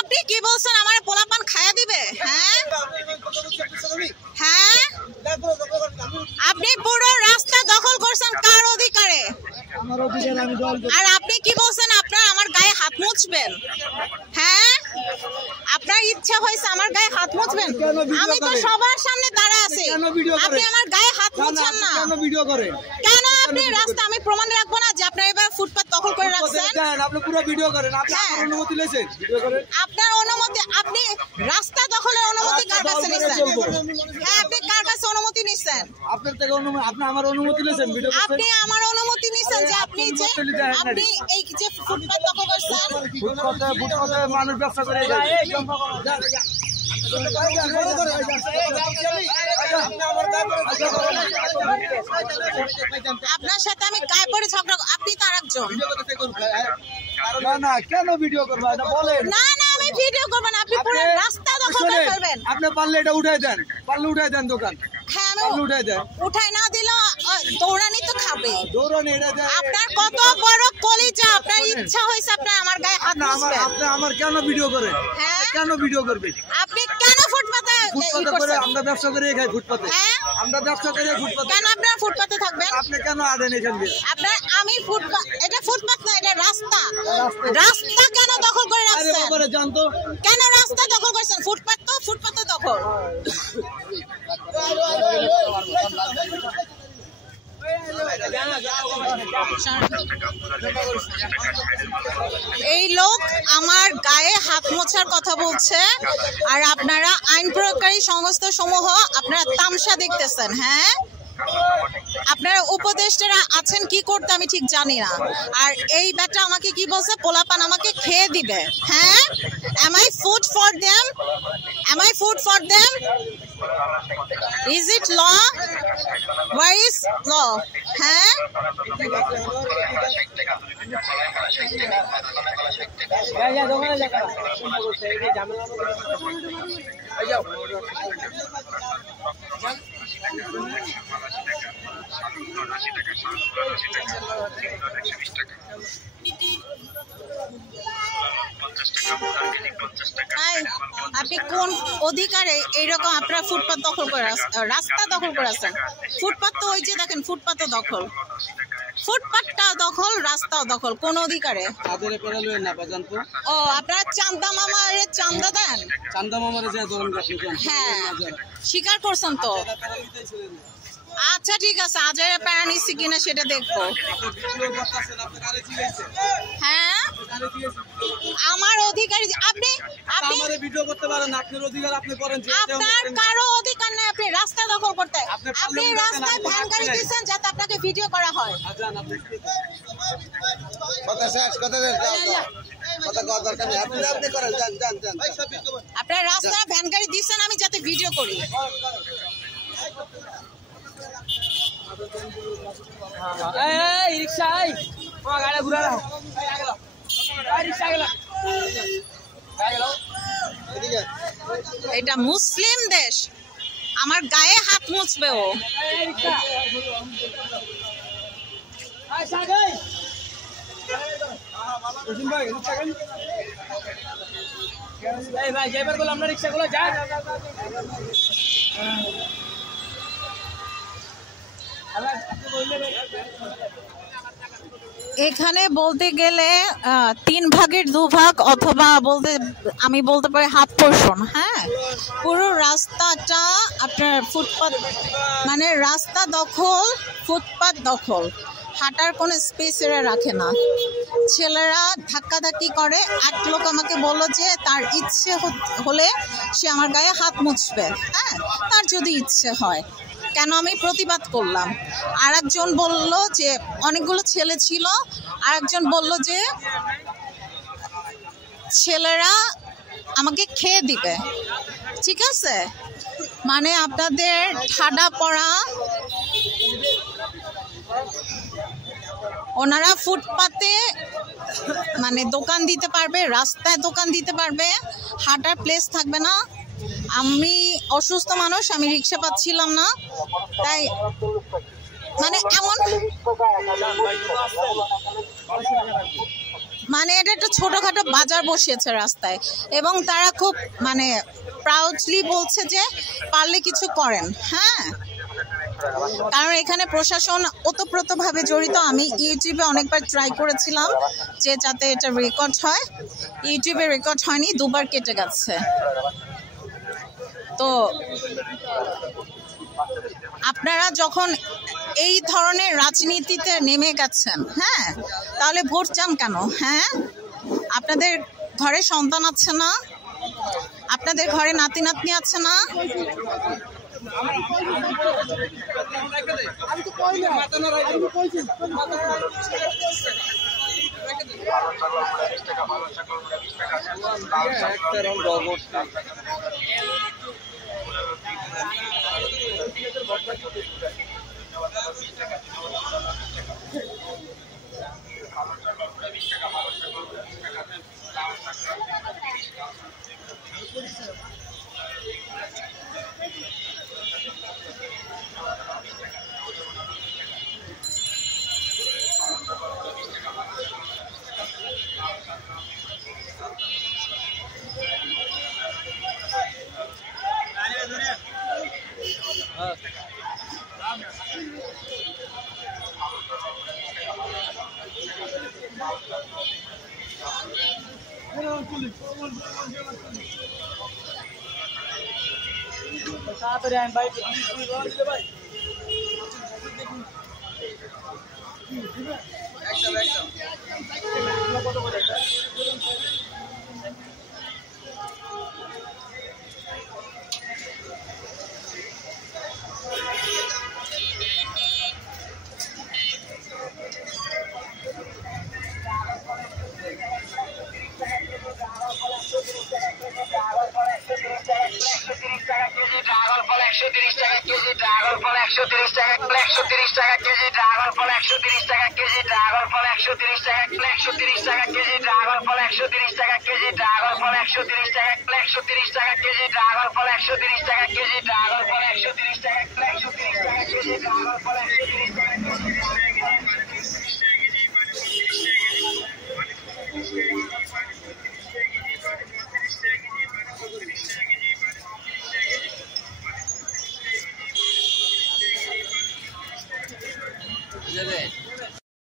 আপনি কি বলছেন আমার পোলাপান খায়া দিবে? হ্যাঁ হ্যাঁ, আপনি পুরো রাস্তা দখল করছেন কার অধিকারে? আর আপনি কি বলছেন আপনার আমার গায়ে হাত মুছবেন? হ্যাঁ, আপনার ইচ্ছা হয়েছে আমার গায়ে হাত মুছবেন? আমি তো সবার সামনে দাঁড়া আছি, আপনি আমার গায়ে হাত মুছছেন না কেন? আপনি রাস্তা আমি প্রমাণ রাখবো না যে আপনার এবার ফুটপাত দখল করে রাখছেন? আপনি পুরো ভিডিও করেন, আপনার অনুমতি নিয়েছেন? আপনার অনুমতি, আপনি রাস্তা দখলের অনুমতি কার কাছে নিছেন? হ্যাঁ, আপনি কার কাছে অনুমতি নিছেন? আপনার থেকে অনুমতি, আপনি আমার অনুমতি নিয়েছেন ভিডিও করতে? আপনি আমার অনুমতি নিছেন যে আপনি এই যে ফুটপাত দখল করছেন? ফুটপাতে মানুষ ব্যবসা করে আপনার সাথে আমি গায়ে পড়ে ঝগড়া, আপনি তো আরেকজন। না কেন ভিডিও করবো বলেন? না না, আমি ভিডিও করব না, আপনি পুরো রাস্তা দখল করে ফেলবেন। আপনি পারলে এটা উঠাই দেন, পারলে উঠাই দেন দোকান। হ্যাঁ, আমি উঠাই দেন। উঠাই না দিলে দৌড়ানি তো খাবে। দৌড়ানি এটা দেন। আপনার কত বড় কলিজা, আপনার ইচ্ছা হয়েছে আপনি আমার গায়ে হাত মুছবেন? আপনি আমার কেন ভিডিও করেন? হ্যাঁ, কেন ভিডিও করবেন? আপনি কেন ফুটপাতে করে? আমরা ব্যবসা করে খাই ফুটপাতে। হ্যাঁ, আমরা ব্যবসা করে ফুটপাতে। কেন আপনারা ফুটপাতে থাকবেন? আপনি কেন আনেন এখান দিয়ে? আপনার আমি ফুটপাত, এটা ফুটপাত না, এটা রাস্তা। রাস্তা কেন দখল করে রাখছেন? আরে বাবা জানতো কেন রাস্তা দখল করছেন? ফুটপাত তো ফুটপাতে দখল। এই লোক আমার গায়ে হাত মোছার কথা বলছে, আর আপনারা আইন প্রয়োগকারী সংস্থা সমূহ আপনারা তামসা দেখতেছেন। হ্যাঁ, আপনারা উপদেষ্টারা আছেন কি করতে আমি ঠিক জানি না। আর এই ব্যাটা আমাকে কি বলছে, পোলাপান আমাকে খেয়ে দিবে। হ্যাঁ, am I food for them? Am I food for them? Is it law? Where is law? হ্যাঁ, আপনি কোন অধিকারে এইরকম আপনারা ফুটপাত দখল করে রাস্তা দখল করে আছেন? ফুটপাত তো ওই যে দেখেন, ফুটপাতও দখল, ফুটপাতটাও দখল, রাস্তাও দখল, কোন অধিকারে? ও, আপনারা চান্দা মামারে চান্দা দেন? চান্দা মামারে হ্যাঁ, স্বীকার করছেন তো? আচ্ছা ঠিক আছে, আজের প্যারা নিচ্ছি কিনা সেটা দেখবো। হ্যাঁ, আমার অধিকার আপনি ভিডিও করতে পারেন, আপনার অধিকার আপনি করেন। আপনার কারো অধিকার নেই আপনি রাস্তা দখল করতে। আপনি রাস্তায় ভ্যান গাড়ি দিয়েছেন যাতে আপনাকে ভিডিও করা হয়। আপনার রাস্তায় ভ্যান গাড়ি দিয়েছেন আমি যাতে ভিডিও করি। এটা মুসলিম দেশ, আমার গায়ে হাত মুছবে ও। ভাই যাইবার বলে আমরা রিক্সা গুলো যা এখানে বলতে গেলে 3 ভাগের 2 ভাগ, অথবা আমি বলতে পারি হাফ পোর্শন। হ্যাঁ, পুরো রাস্তাটা আপনার ফুটপাত, মানে রাস্তা দখল, ফুটপাত দখল, হাঁটার কোনো স্পেস এরা রাখে না। ছেলেরা ধাক্কাধাক্কি করে। এক লোক আমাকে বললো যে তার ইচ্ছে হলে সে আমার গায়ে হাত মুছবে। হ্যাঁ, তার যদি ইচ্ছে হয়, কেন আমি প্রতিবাদ করলাম। আর একজন বলল যে, অনেকগুলো ছেলে ছিল, আর একজন বলল যে ছেলেরা আমাকে খেয়ে দিবে। ঠিক আছে, মানে আপনাদের ঠাডা পড়া, ওনারা ফুটপাতে মানে দোকান দিতে পারবে, রাস্তায় দোকান দিতে পারবে, হাঁটার প্লেস থাকবে না। আমি অসুস্থ মানুষ, আমি রিক্সা পাচ্ছিলাম না, তাই মানে এমন মানে এটা একটা ছোটখাটো বাজার বসিয়েছে রাস্তায়, এবং তারা খুব মানে প্রাউডলি বলছে যে পারলে কিছু করেন। হ্যাঁ, কারণ এখানে প্রশাসন ওতপ্রোতভাবে জড়িত। আমি ইউটিউবে অনেকবার ট্রাই করেছিলাম যে যাতে এটা রেকর্ড হয়, ইউটিউবে রেকর্ড হয়নি, দুবার কেটে গেছে। তো আপনারা যখন এই ধরনের রাজনীতিতে নেমে গেছেন, হ্যাঁ, তাহলে ভোট চান কেন? হ্যাঁ, আপনাদের ঘরে সন্তান আছে না? আপনাদের ঘরে নাতি নাতনি আছে না? তাড়াতাড়ি আইন ভাই, ভাই $130 কেজি